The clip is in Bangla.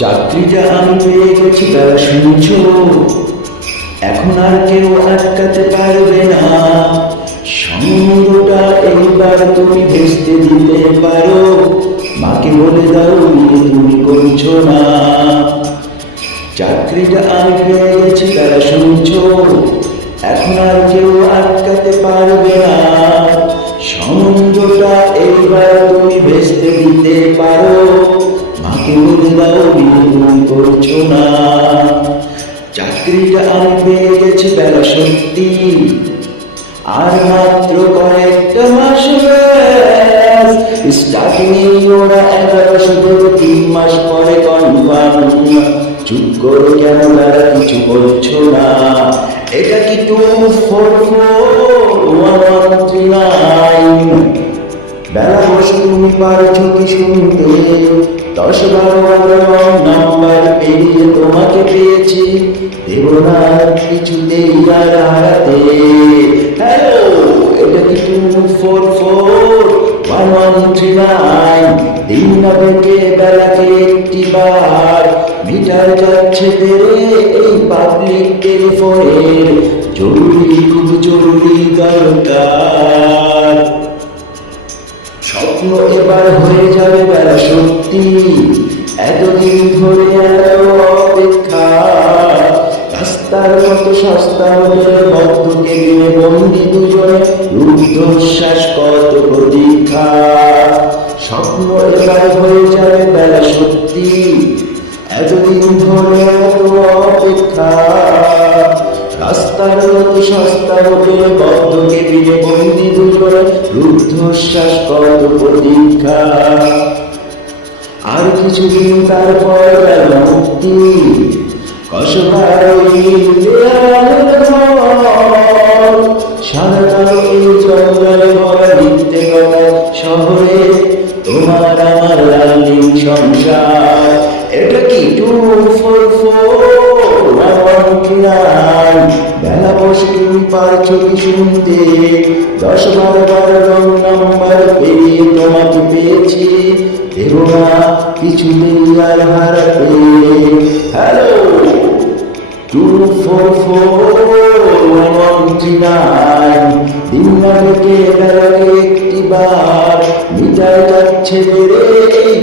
চাকরিটা আমি পেয়ে গেছি তারা শুনছো, এখন আর কেউ আটকাতে পারবে না। সমুদ্রটা এইবার তুমি ভেস্তে দিতে পারো, মাকে বলে দাও তুমি করছো না। চাকরিটা আমি পেয়ে গেছি তারা শুনছো, এখন আর কেউ আটকাতে পারবে না। সমুদ্রটা এইবার তুমি ভেস্তে দিতে পারো, মাকে বলে দাও তুমি করছো না। চাকরিটা আমি পেয়ে গেছি তারা সত্যি, আর মাত্র কয়েকটা মাস স্টার্টিং ওরা 11-3 মাস পরে কনফার্ম। চুপ করো কেন, তারা কিছু বলছো না? এটা কি 244-1139? বেলা বসে তুমি পারছো কি শুনতে? 10-12 নাম্বার পেরিয়ে তোমাকে পেয়েছি, দেব না কিছুতেই আর হারাতে। হ্যালো, এটা কি 244-1139? দিন না থেকে বেলাকে একটি বার মিটার যাচ্ছে বেড়ে এই পাবলিক টেলিফোনের। জরুরি, খুব জরুরি দরকার। স্বপ্ন এবার হয়ে যাবে বেলা সত্যি, এতদিন ধরে এত অপেক্ষা। রাস্তার মতো সস্তা হোটেলে বদ্ধ কেবিনে বন্দি দুজনে, রুদ্ধশ্বাস কত প্রতীক্ষা। স্বপ্ন এবার হয়ে যাবে বেলা সত্যি, এতদিন ধরে এত অপেক্ষা। রাস্তার মতো সস্তা হোটেলে বদ্ধ কেবিনে বন্দি দুজনে, রুদ্ধশ্বাস কত প্রতীক্ষা। আর কিছুদিন তারপর গেল মুক্তি, কসবার সাদা কালো এই জঙ্গলে ভরা মিথ্যে কথা শহরে, তোমার আমার লালিং সংসার। এটা কি 244-1139? বেলা বসে তুমি পারছো কি শুনতে? 10-12 নাম্বার পেরিয়ে তোমাকে পেয়েছি, দেব না কিছুতেই আর হারাতে। হ্যালো, 244-1139? দিন না থেকে বেলাকে একটি বার মিটার যাচ্ছে বেড়ে এই